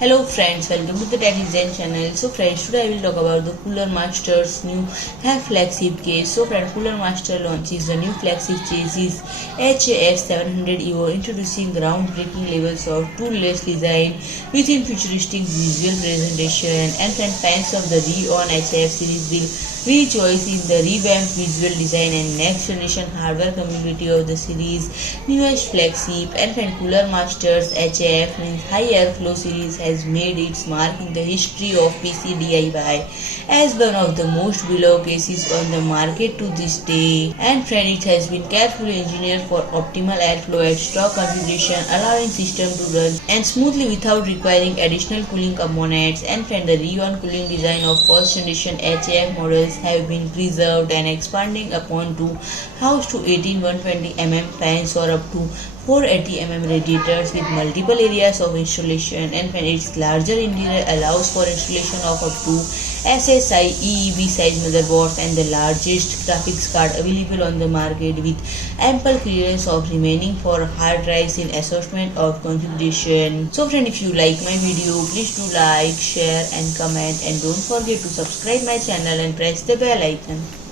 Hello friends, welcome to the Tech Design channel. So friends, today I will talk about the Cooler Master's new HAF Flagship case. So friends, Cooler Master launches the new flagship chassis HAF 700 EVO, introducing groundbreaking levels of toolless design within futuristic visual presentation. And friends, fans of the Re-on HAF series will rejoice in the revamped visual design and next generation hardware capability of the series' newest flagship. And friends, Cooler Master's HAF means high airflow series has made its mark in the history of PC DIY as one of the most beloved cases on the market to this day. And friend, it has been carefully engineered for optimal airflow at stock configuration, allowing system to run and smoothly without requiring additional cooling components. And friend, the Re-on cooling design of first generation HAF models have been preserved and expanding upon to house to 18 120mm fans or up to 480mm radiators with multiple areas of installation. And when its larger interior allows for installation of up to SSI-EEB size motherboards and the largest graphics card available on the market, with ample clearance of remaining for hard drives in assortment of configuration. So friend, if you like my video, please do like, share and comment, and don't forget to subscribe my channel and press the bell icon.